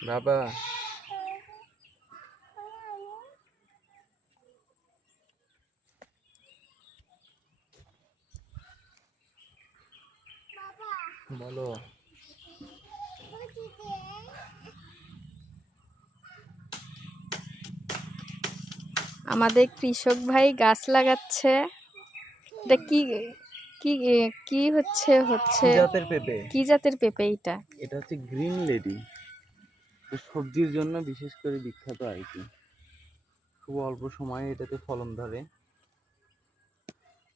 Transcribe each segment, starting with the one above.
বাবা বলো। আমাদের কৃষক ভাই গাছ লাগাচ্ছে। এটা কি কি কি হচ্ছে কি জাতের পেঁপে? কি জাতের পেঁপে এটা? এটা হচ্ছে গ্রিন লেডি, সবজির জন্য বিশেষ করে বিখ্যাত আর কি। খুব অল্প সময়ে এটাতে ফলন ধরে।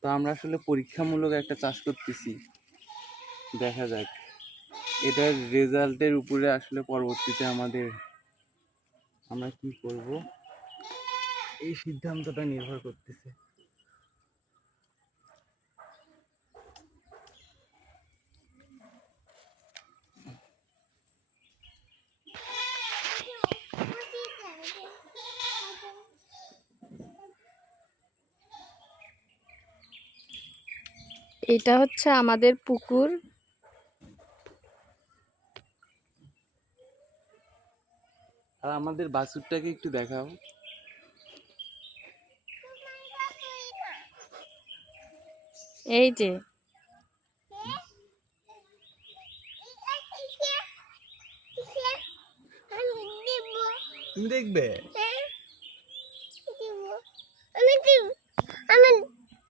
তো আমরা আসলে পরীক্ষামূলক একটা চাষ করতেছি, দেখা যাক এটার রেজাল্টের উপরে আসলে পরবর্তীতে আমরা কি করব এই সিদ্ধান্তটা নির্ভর করতেছে। এটা হচ্ছে আমাদের পুকুর। আর আমাদের বাছুরটাকে একটু দেখাও। এই যে তুমি দেখবে?